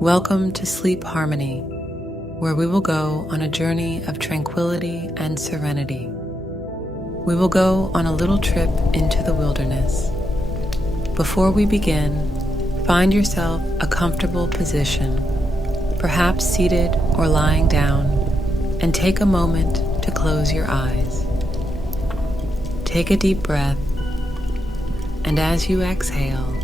Welcome to Sleep Harmony, where we will go on a journey of tranquility and serenity. We will go on a little trip into the wilderness. Before we begin, find yourself a comfortable position, perhaps seated or lying down, and take a moment to close your eyes. Take a deep breath, and as you exhale,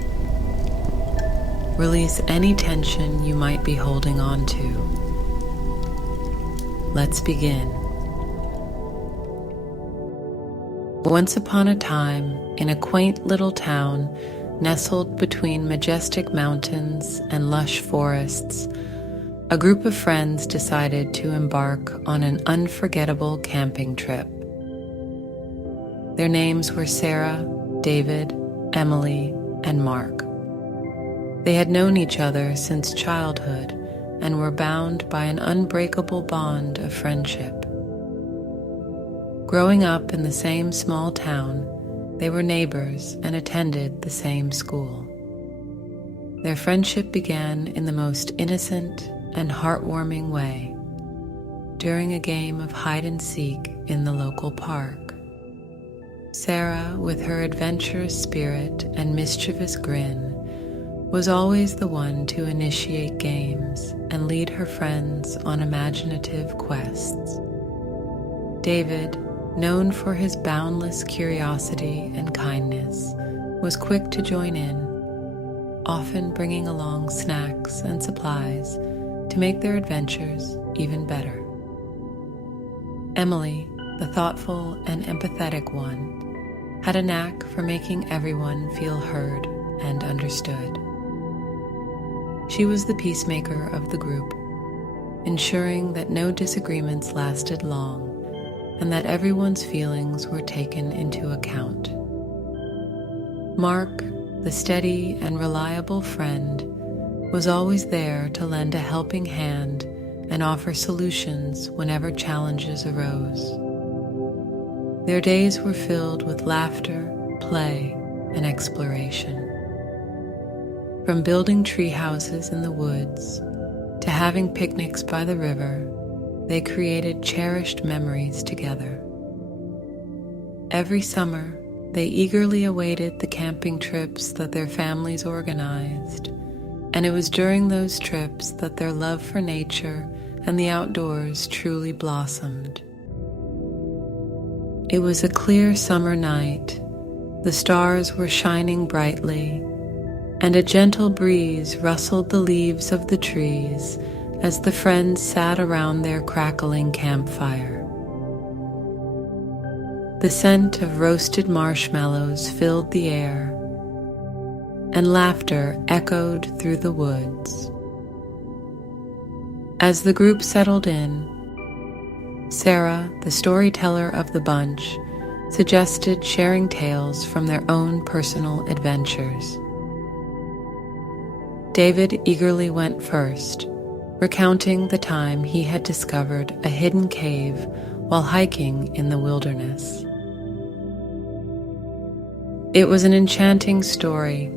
release any tension you might be holding on to. Let's begin. Once upon a time, in a quaint little town nestled between majestic mountains and lush forests, a group of friends decided to embark on an unforgettable camping trip. Their names were Sarah, David, Emily, and Mark. They had known each other since childhood and were bound by an unbreakable bond of friendship. Growing up in the same small town, they were neighbors and attended the same school. Their friendship began in the most innocent and heartwarming way, during a game of hide and seek in the local park. Sarah, with her adventurous spirit and mischievous grin, was always the one to initiate games and lead her friends on imaginative quests. David, known for his boundless curiosity and kindness, was quick to join in, often bringing along snacks and supplies to make their adventures even better. Emily, the thoughtful and empathetic one, had a knack for making everyone feel heard and understood. She was the peacemaker of the group, ensuring that no disagreements lasted long and that everyone's feelings were taken into account. Mark, the steady and reliable friend, was always there to lend a helping hand and offer solutions whenever challenges arose. Their days were filled with laughter, play, and exploration. From building tree houses in the woods to having picnics by the river, they created cherished memories together. Every summer, they eagerly awaited the camping trips that their families organized, and it was during those trips that their love for nature and the outdoors truly blossomed. It was a clear summer night. The stars were shining brightly, and a gentle breeze rustled the leaves of the trees as the friends sat around their crackling campfire. The scent of roasted marshmallows filled the air, and laughter echoed through the woods. As the group settled in, Sarah, the storyteller of the bunch, suggested sharing tales from their own personal adventures. David eagerly went first, recounting the time he had discovered a hidden cave while hiking in the wilderness. It was an enchanting story,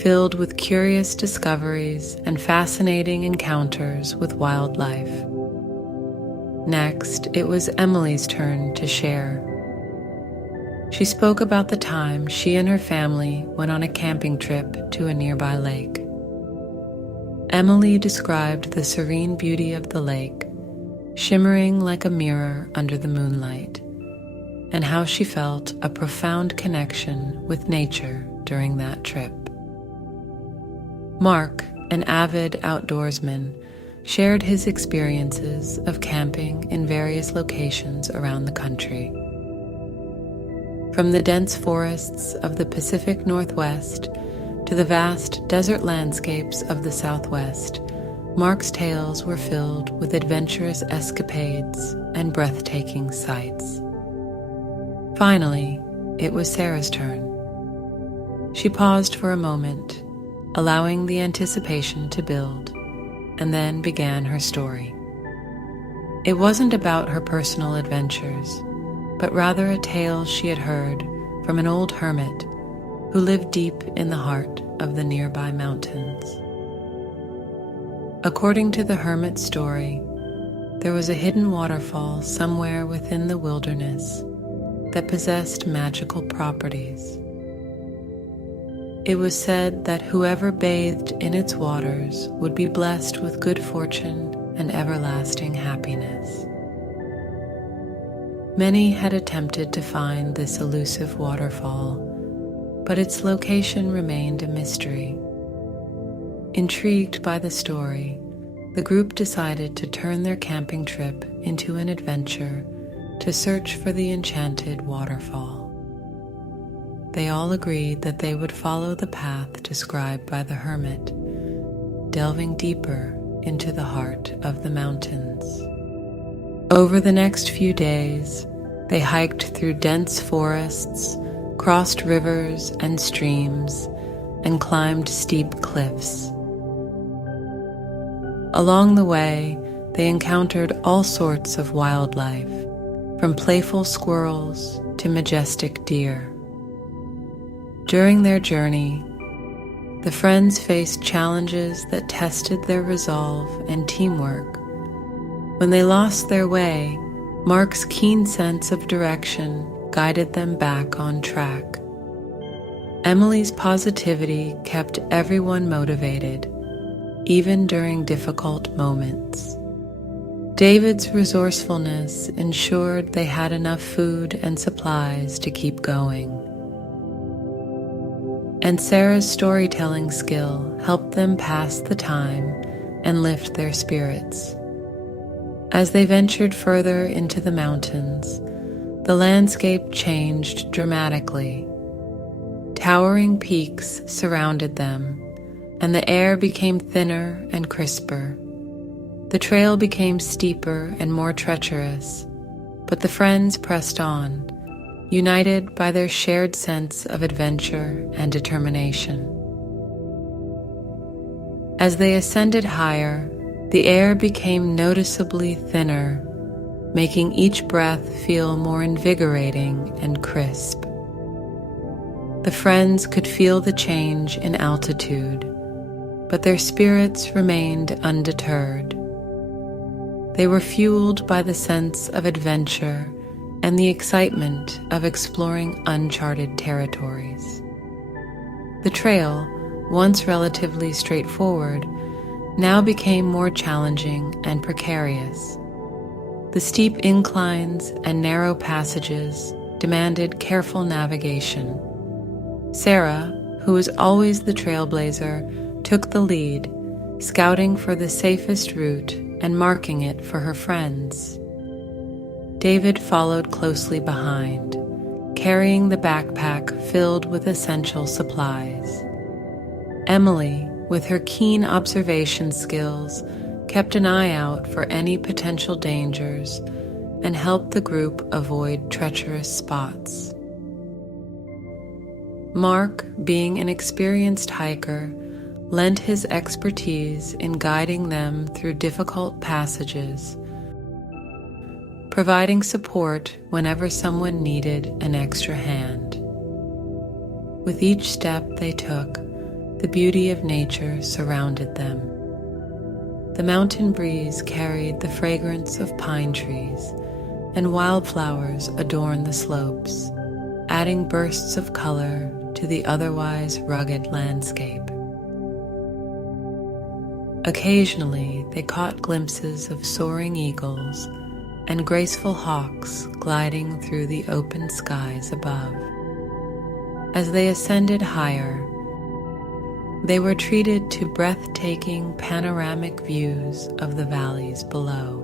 filled with curious discoveries and fascinating encounters with wildlife. Next, it was Emily's turn to share. She spoke about the time she and her family went on a camping trip to a nearby lake. Emily described the serene beauty of the lake, shimmering like a mirror under the moonlight, and how she felt a profound connection with nature during that trip. Mark, an avid outdoorsman, shared his experiences of camping in various locations around the country. From the dense forests of the Pacific Northwest to the vast desert landscapes of the Southwest, Mark's tales were filled with adventurous escapades and breathtaking sights. Finally, it was Sarah's turn. She paused for a moment, allowing the anticipation to build, and then began her story. It wasn't about her personal adventures, but rather a tale she had heard from an old hermit who lived deep in the heart of the nearby mountains. According to the hermit's story, there was a hidden waterfall somewhere within the wilderness that possessed magical properties. It was said that whoever bathed in its waters would be blessed with good fortune and everlasting happiness. Many had attempted to find this elusive waterfall, but its location remained a mystery. Intrigued by the story, the group decided to turn their camping trip into an adventure to search for the enchanted waterfall. They all agreed that they would follow the path described by the hermit, delving deeper into the heart of the mountains. Over the next few days, they hiked through dense forests, crossed rivers and streams, and climbed steep cliffs. Along the way, they encountered all sorts of wildlife, from playful squirrels to majestic deer. During their journey, the friends faced challenges that tested their resolve and teamwork. When they lost their way, Mark's keen sense of direction guided them back on track. Emily's positivity kept everyone motivated, even during difficult moments. David's resourcefulness ensured they had enough food and supplies to keep going. And Sarah's storytelling skill helped them pass the time and lift their spirits. As they ventured further into the mountains, the landscape changed dramatically. Towering peaks surrounded them, and the air became thinner and crisper. The trail became steeper and more treacherous, but the friends pressed on, united by their shared sense of adventure and determination. As they ascended higher, the air became noticeably thinner, making each breath feel more invigorating and crisp. The friends could feel the change in altitude, but their spirits remained undeterred. They were fueled by the sense of adventure and the excitement of exploring uncharted territories. The trail, once relatively straightforward, now became more challenging and precarious. The steep inclines and narrow passages demanded careful navigation. Sarah, who was always the trailblazer, took the lead, scouting for the safest route and marking it for her friends. David followed closely behind, carrying the backpack filled with essential supplies. Emily, with her keen observation skills, kept an eye out for any potential dangers and helped the group avoid treacherous spots. Mark, being an experienced hiker, lent his expertise in guiding them through difficult passages, providing support whenever someone needed an extra hand. With each step they took, the beauty of nature surrounded them. The mountain breeze carried the fragrance of pine trees, and wildflowers adorned the slopes, adding bursts of color to the otherwise rugged landscape. Occasionally, they caught glimpses of soaring eagles and graceful hawks gliding through the open skies above. As they ascended higher, they were treated to breathtaking panoramic views of the valleys below.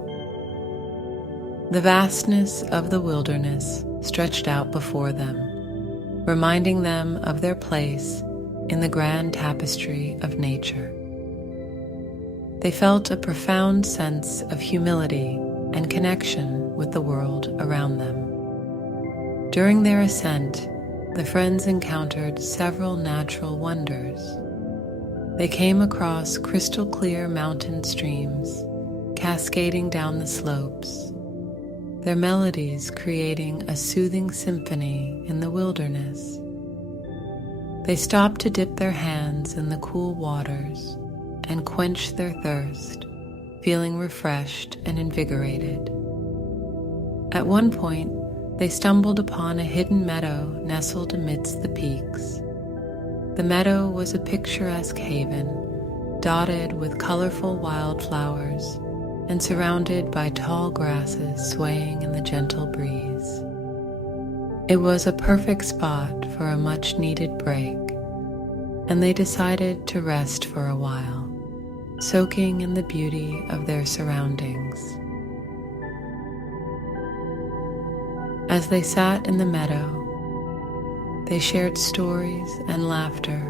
The vastness of the wilderness stretched out before them, reminding them of their place in the grand tapestry of nature. They felt a profound sense of humility and connection with the world around them. During their ascent, the friends encountered several natural wonders. They came across crystal clear mountain streams cascading down the slopes, their melodies creating a soothing symphony in the wilderness. They stopped to dip their hands in the cool waters and quench their thirst, feeling refreshed and invigorated. At one point, they stumbled upon a hidden meadow nestled amidst the peaks. The meadow was a picturesque haven, dotted with colorful wildflowers and surrounded by tall grasses swaying in the gentle breeze. It was a perfect spot for a much-needed break, and they decided to rest for a while, soaking in the beauty of their surroundings. As they sat in the meadow, they shared stories and laughter,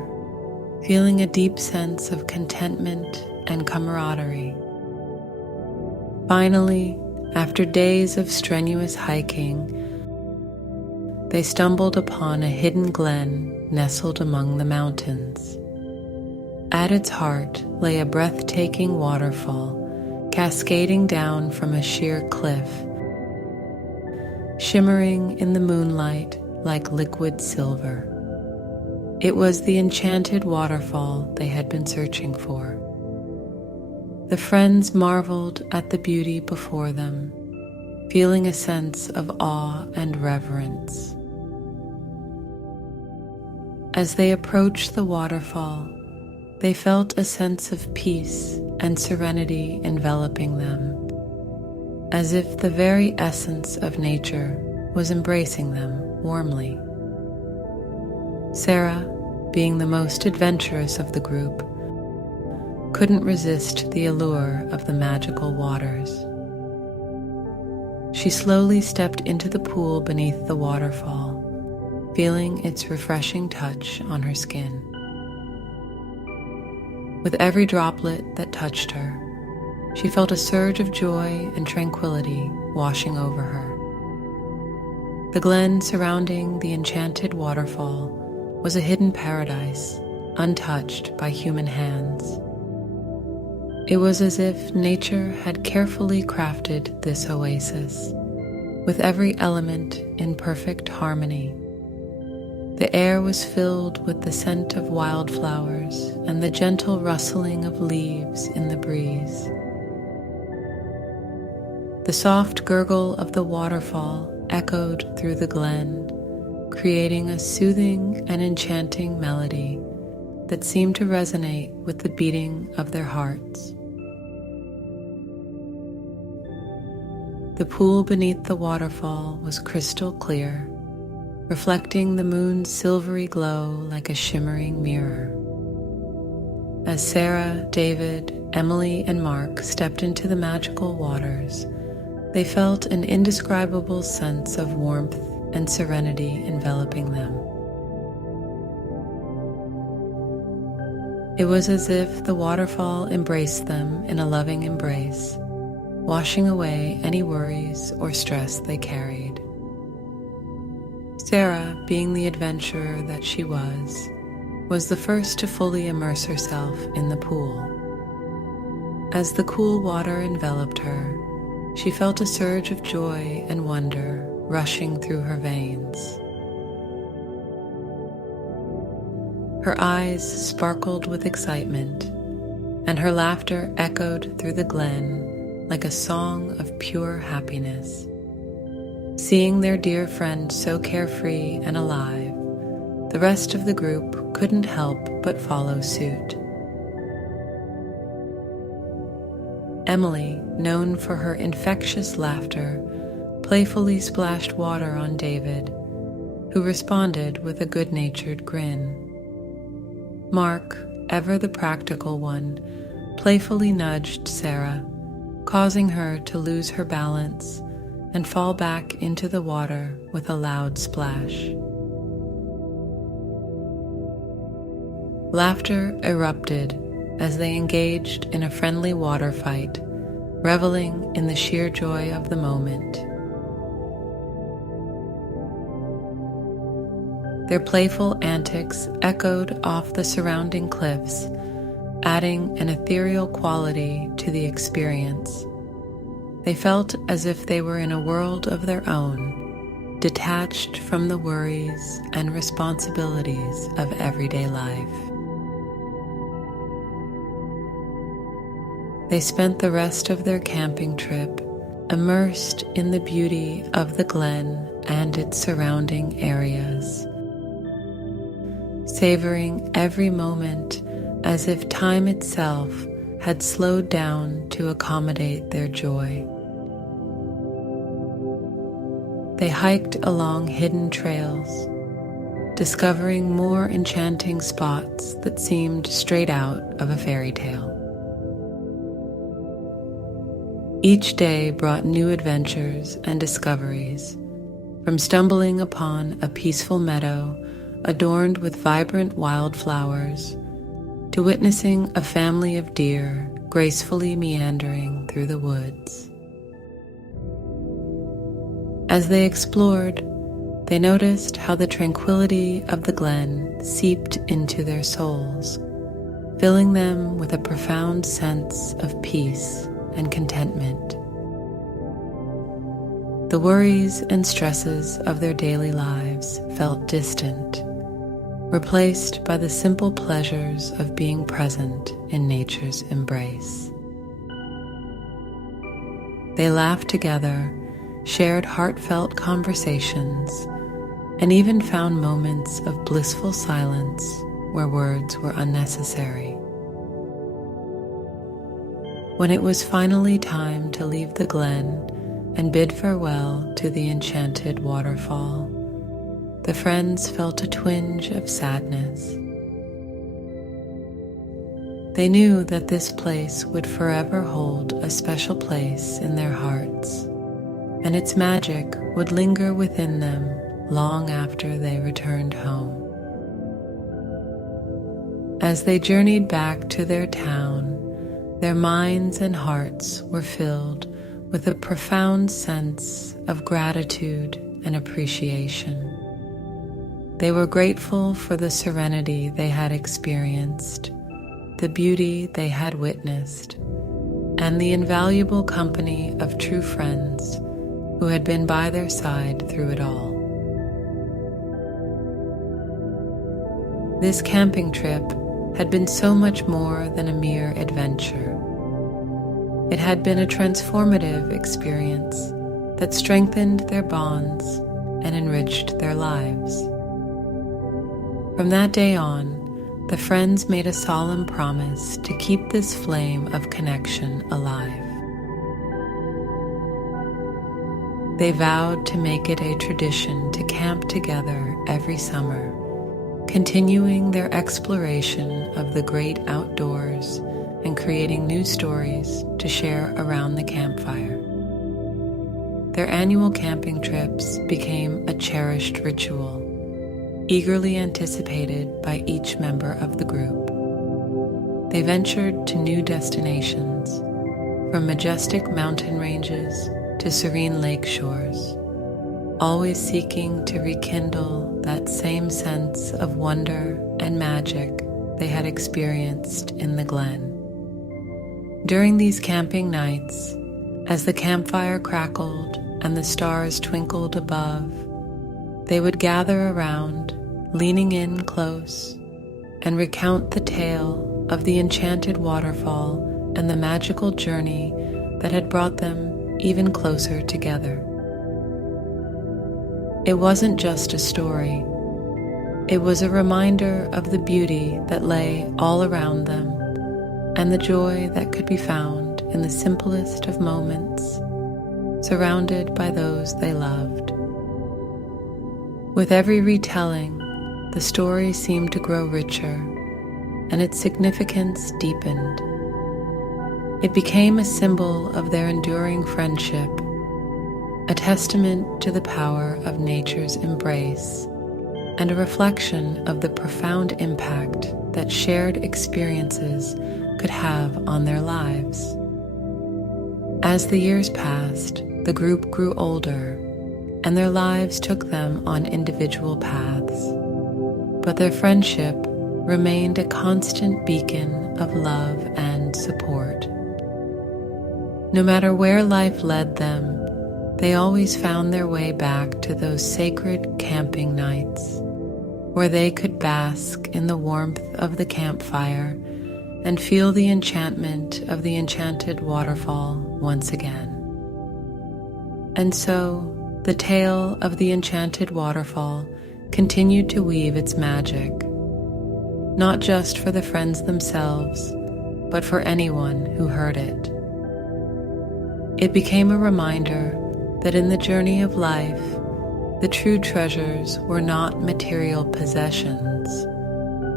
feeling a deep sense of contentment and camaraderie. Finally, after days of strenuous hiking, they stumbled upon a hidden glen nestled among the mountains. At its heart lay a breathtaking waterfall, cascading down from a sheer cliff, shimmering in the moonlight like liquid silver. It was the enchanted waterfall they had been searching for. The friends marveled at the beauty before them, feeling a sense of awe and reverence. As they approached the waterfall, they felt a sense of peace and serenity enveloping them, as if the very essence of nature was embracing them warmly. Sarah, being the most adventurous of the group, couldn't resist the allure of the magical waters. She slowly stepped into the pool beneath the waterfall, feeling its refreshing touch on her skin. With every droplet that touched her, she felt a surge of joy and tranquility washing over her. The glen surrounding the enchanted waterfall was a hidden paradise, untouched by human hands. It was as if nature had carefully crafted this oasis, with every element in perfect harmony. The air was filled with the scent of wildflowers and the gentle rustling of leaves in the breeze. The soft gurgle of the waterfall echoed through the glen, creating a soothing and enchanting melody that seemed to resonate with the beating of their hearts. The pool beneath the waterfall was crystal clear, reflecting the moon's silvery glow like a shimmering mirror. As Sarah, David, Emily, and Mark stepped into the magical waters, they felt an indescribable sense of warmth and serenity enveloping them. It was as if the waterfall embraced them in a loving embrace, washing away any worries or stress they carried. Sarah, being the adventurer that she was the first to fully immerse herself in the pool. As the cool water enveloped her, she felt a surge of joy and wonder rushing through her veins. Her eyes sparkled with excitement, and her laughter echoed through the glen like a song of pure happiness. Seeing their dear friend so carefree and alive, the rest of the group couldn't help but follow suit. Emily, known for her infectious laughter, playfully splashed water on David, who responded with a good-natured grin. Mark, ever the practical one, playfully nudged Sarah, causing her to lose her balance and fall back into the water with a loud splash. Laughter erupted as they engaged in a friendly water fight, reveling in the sheer joy of the moment. Their playful antics echoed off the surrounding cliffs, adding an ethereal quality to the experience. They felt as if they were in a world of their own, detached from the worries and responsibilities of everyday life. They spent the rest of their camping trip immersed in the beauty of the glen and its surrounding areas, savoring every moment as if time itself had slowed down to accommodate their joy. They hiked along hidden trails, discovering more enchanting spots that seemed straight out of a fairy tale. Each day brought new adventures and discoveries, from stumbling upon a peaceful meadow adorned with vibrant wildflowers to witnessing a family of deer gracefully meandering through the woods. As they explored, they noticed how the tranquility of the glen seeped into their souls, filling them with a profound sense of peace and contentment. The worries and stresses of their daily lives felt distant, replaced by the simple pleasures of being present in nature's embrace. They laughed together, shared heartfelt conversations, and even found moments of blissful silence where words were unnecessary. When it was finally time to leave the glen and bid farewell to the enchanted waterfall, the friends felt a twinge of sadness. They knew that this place would forever hold a special place in their hearts, and its magic would linger within them long after they returned home. As they journeyed back to their town, their minds and hearts were filled with a profound sense of gratitude and appreciation. They were grateful for the serenity they had experienced, the beauty they had witnessed, and the invaluable company of true friends who had been by their side through it all. This camping trip had been so much more than a mere adventure. It had been a transformative experience that strengthened their bonds and enriched their lives. From that day on, the friends made a solemn promise to keep this flame of connection alive. They vowed to make it a tradition to camp together every summer, continuing their exploration of the great outdoors and creating new stories to share around the campfire. Their annual camping trips became a cherished ritual, eagerly anticipated by each member of the group. They ventured to new destinations, from majestic mountain ranges to serene lake shores, always seeking to rekindle that same sense of wonder and magic they had experienced in the glen. During these camping nights, as the campfire crackled and the stars twinkled above, they would gather around, leaning in close, and recount the tale of the enchanted waterfall and the magical journey that had brought them even closer together. It wasn't just a story. It was a reminder of the beauty that lay all around them and the joy that could be found in the simplest of moments, surrounded by those they loved. With every retelling, the story seemed to grow richer, and its significance deepened. It became a symbol of their enduring friendship, a testament to the power of nature's embrace, and a reflection of the profound impact that shared experiences could have on their lives. As the years passed, the group grew older, and their lives took them on individual paths, but their friendship remained a constant beacon of love and support. No matter where life led them, they always found their way back to those sacred camping nights, where they could bask in the warmth of the campfire and feel the enchantment of the enchanted waterfall once again. And so, the tale of the enchanted waterfall continued to weave its magic, not just for the friends themselves, but for anyone who heard it. It became a reminder that in the journey of life, the true treasures were not material possessions,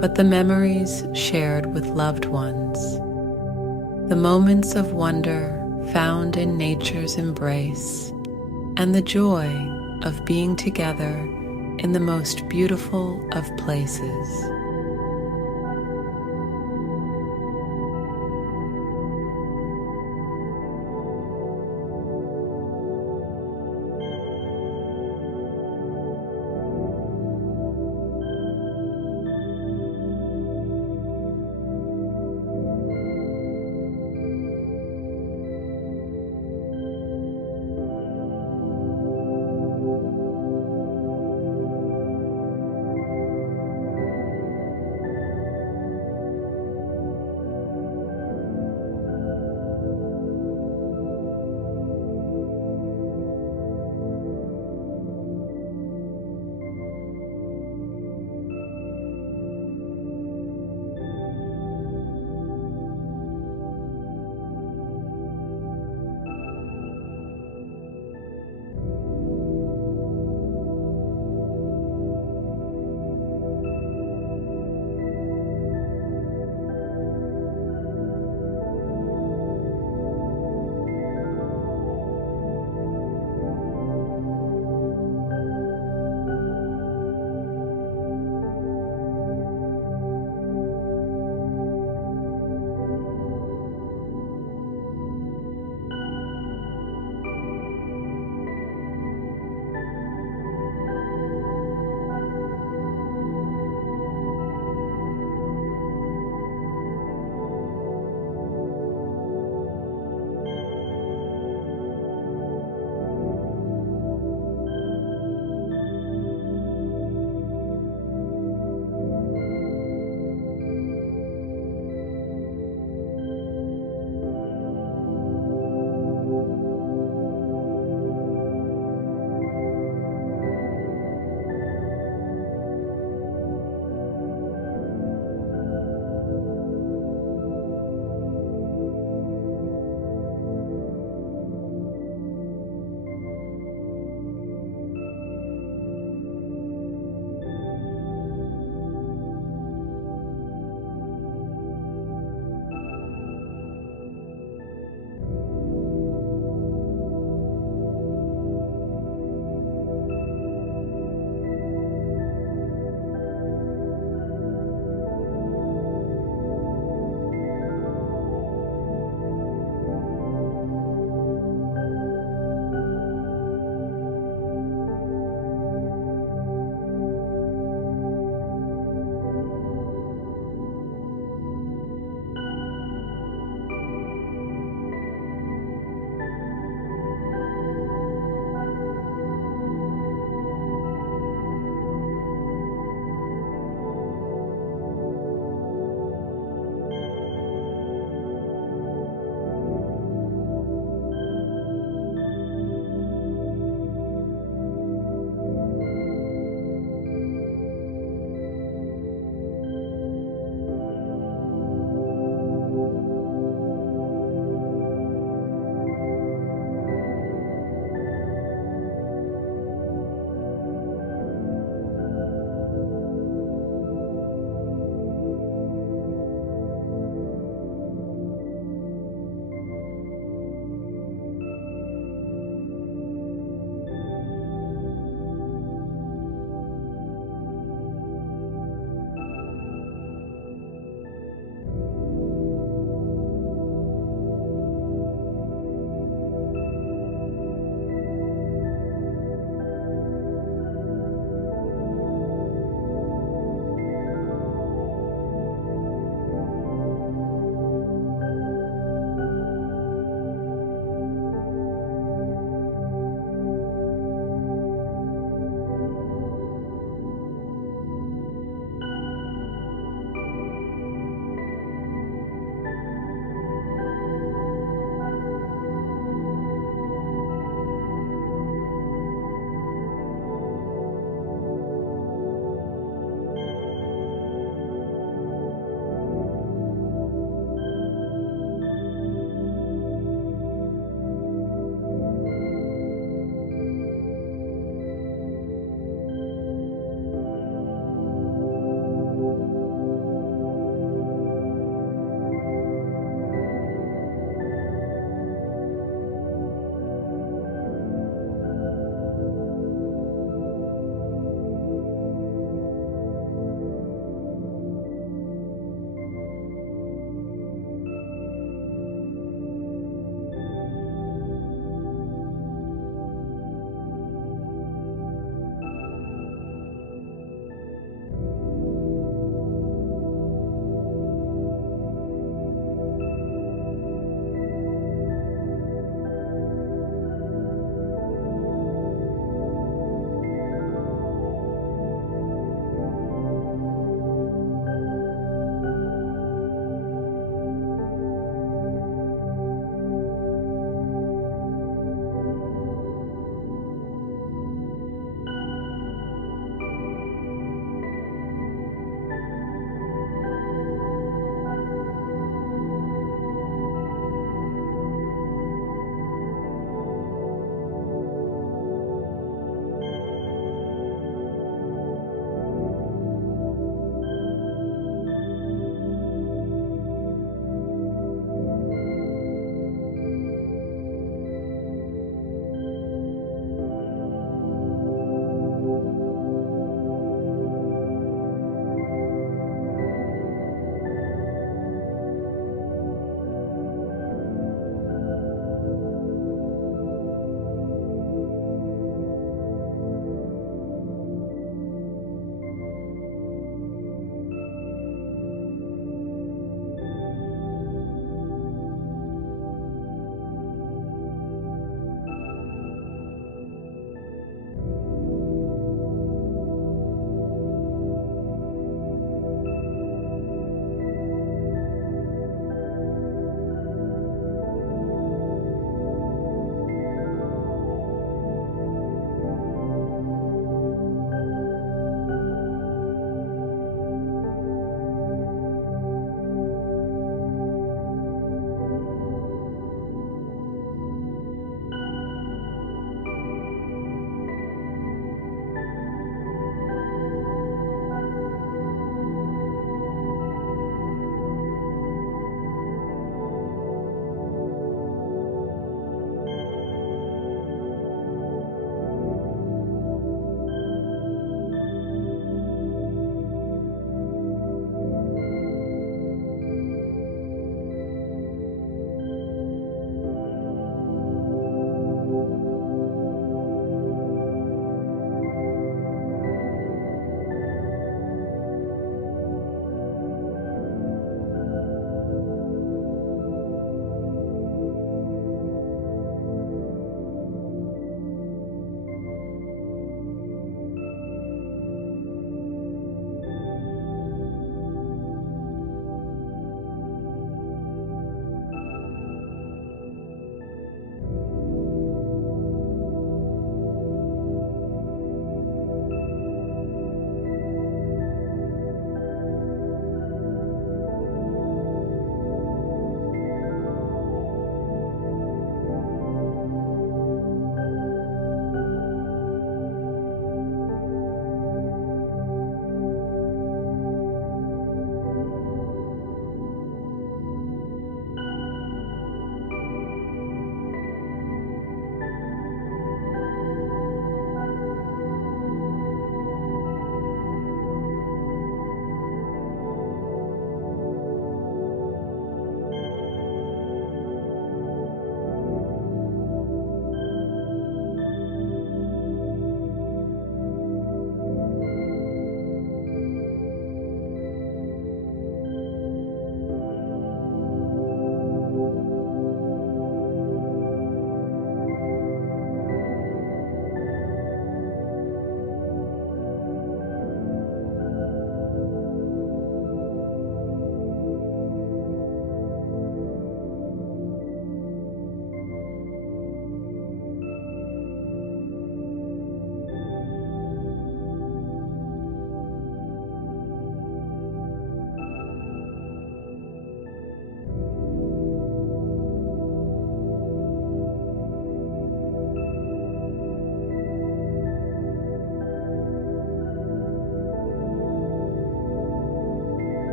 but the memories shared with loved ones, the moments of wonder found in nature's embrace, and the joy of being together in the most beautiful of places.